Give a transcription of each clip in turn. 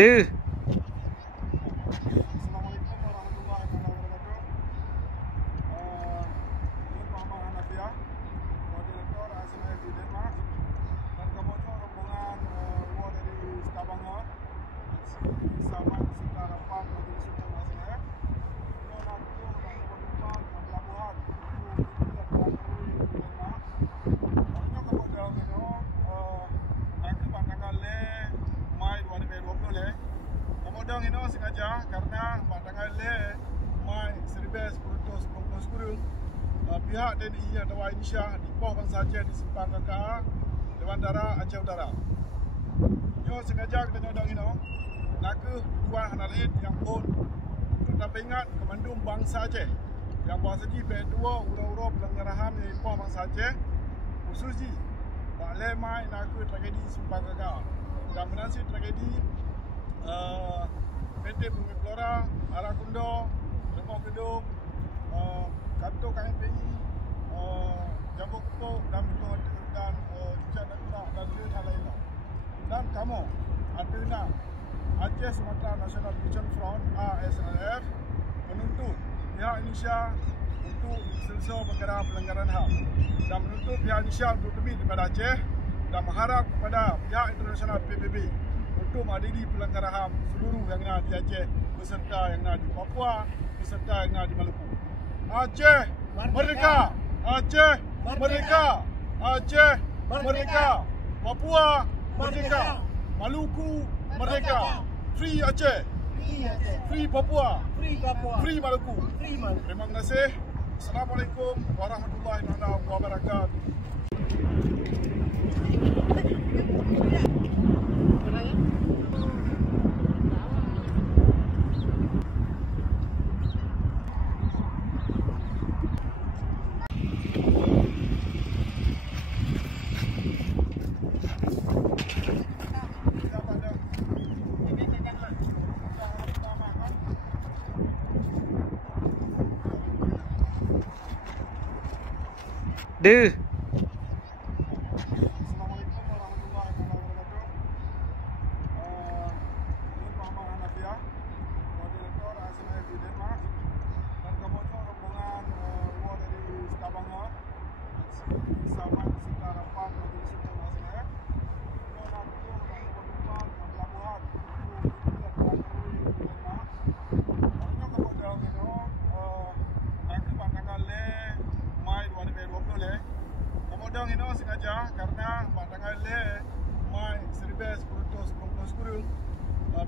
ดื้อ Assalamualaikum warahmatullahi wabarakatuh. Ini Muhammad Hanafiah, Koordinator ASNAF di Denmark, dan kemudian rombongan luar dari Stavanger bersama serta rapat Majelis Umum ASNAF. Kita nak berjumpa dengan pelabuhan untuk di Denmark. Maknanya kemudian nanti pandangan Mai 2020 kemudian ini sengaja karena pandangan Mai 1990 pihak DNI atau Indonesia di Poh Bangsa Aceh di Simpang KKA di Bandara Aceh Utara. Yo sengaja kita nyodong ini nak ke tujuan hanalid yang pun untuk dapat ingat Kemandung Bangsa Aceh yang bawa saji B2 uro-uro pelenggarahan di Poh Bangsa Aceh khususnya Pak Mai nak ke tragedi Simpang KKA dan menansi tragedi PT Bumi Flora, Arakundo, Lemong Gedung, Kantor KMPI, Jambu Kepuk dan Cucian Natura dan hal lainnya. Dan kamu adanya Aceh Sumatera National Liberation Front ASNF menuntut pihak Indonesia untuk selesa perkara pelanggaran HAM dan menuntut pihak Indonesia untuk lebih daripada Aceh dan mengharap kepada pihak internasional PBB untuk mengadili pelanggaran HAM seluruh yang ada di Aceh beserta yang ada di Papua beserta yang ada di Maluku. Aceh merdeka! Aceh merdeka! Aceh merdeka! Papua merdeka! Maluku merdeka! Free Aceh! Free Papua! Free Maluku! Terima kasih. Assalamualaikum warahmatullahi wabarakatuh.ดื้อ Assalamualaikum warahmatullahi wabarakatuh. Ini Muhammad Hanafiah, Koordinator ASNAF di Denmark, dan kemudian rombongan luar dari Stavanger bersama serta rapat Majelis Umum ASNAF. Kita nak berjumpa dengan pelabuhan untuk di Denmark. Maknanya kemudian nanti pandangan Mai 2020 kemudian ini sengaja karena pandangan Mai 1990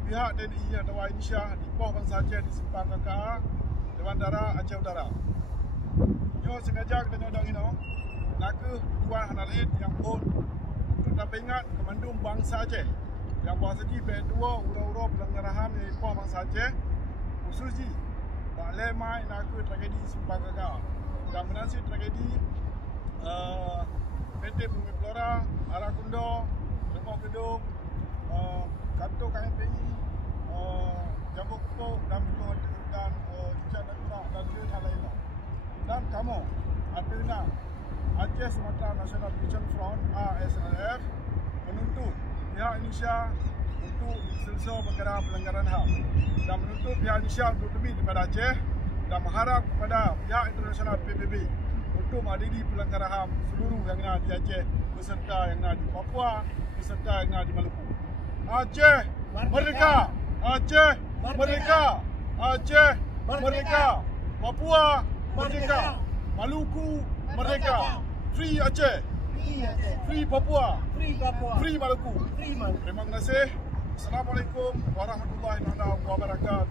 pihak DNI atau Indonesia di Poh Bangsa Aceh di Simpang KKA di Bandara Aceh Utara. Yo sengaja kita nyodong ini nak ke tujuan hanalid yang pun untuk dapat ingat Kemandung Bangsa Aceh yang bawa saji B2 uro-uro pelenggarahan di Poh Bangsa Aceh khususnya Pak Mai nak ke tragedi Simpang KKA dan menansi tragedi PT Bumi Flora, Arakundo, Lemong Gedung, Kantor KMPI, Jambu Kepuk dan Cucian Natura dan hal lainnya. Dan kamu adanya Aceh Sumatera National Liberation Front ASNF menuntut pihak Indonesia untuk selesa perkara pelanggaran HAM dan menuntut pihak Indonesia untuk lebih daripada Aceh dan mengharap kepada pihak internasional PBB untuk mengadili pelanggaran HAM seluruh yang ada di Aceh beserta yang ada di Papua beserta yang ada di Maluku. Aceh merdeka! Aceh merdeka! Aceh merdeka! Papua merdeka! Maluku merdeka! Free Aceh! Free Papua! Free Maluku! Terima kasih. Assalamualaikum warahmatullahi wabarakatuh.